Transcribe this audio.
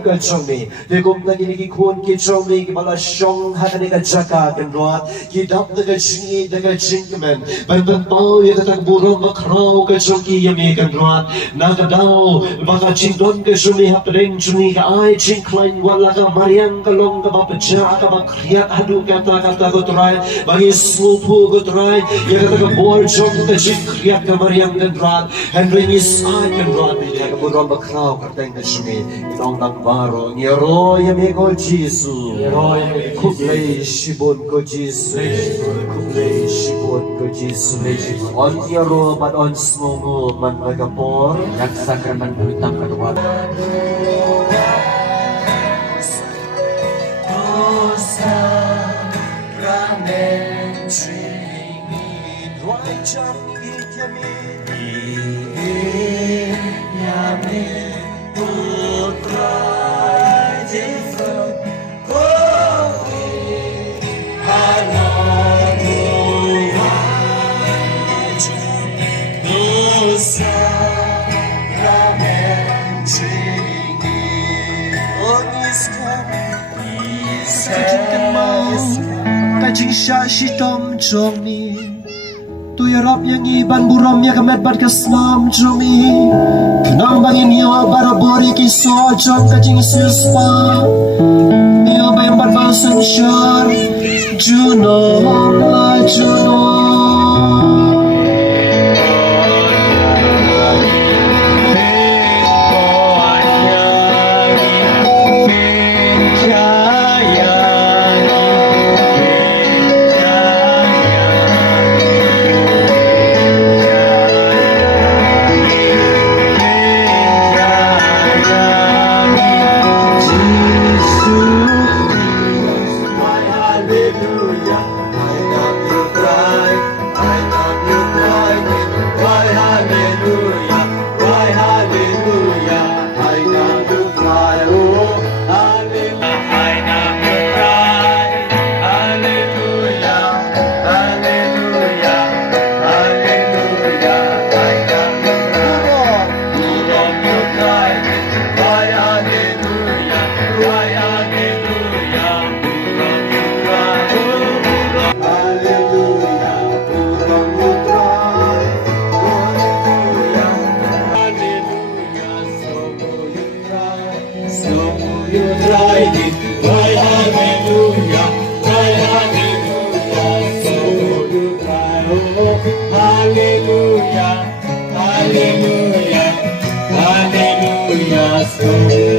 Kacami, Legum na ginikikun kicami, Kimalasyon hatani kajaka kenroat, Kidap na kachingi na kachingkaman, Bantanpaw yatatagburong makraw kachungi yami kenroat, Nakadaw, baka chindon kachumi hapring chumi ka ay chingklain wala ka mariang kalong ka mapadya ka makriyat hadu kata gutray, Bagi slupu gutray, Yatatagabor chong kaching kriyat ka mariang kenroat, Henry nisay kenroat, Yatatagburong makraw kateng kachumi, Inong Baro, Nero Yamigo Jisu, Kublai Shibun Ko Jisu, Kublai Shibun Ko Jisu, On Nero but on Smogo Man Magapor, Nagsakraman Utang Kadwa. Kajing siya shitom chomi Tuyarap yang iban buram ya kamet bad kaslam chomi Kenang bangin yo barabori kiso jom kajing suspa Yo bayang bad balsan syar Juno Juno Hallelujah, hallelujah, hallelujah.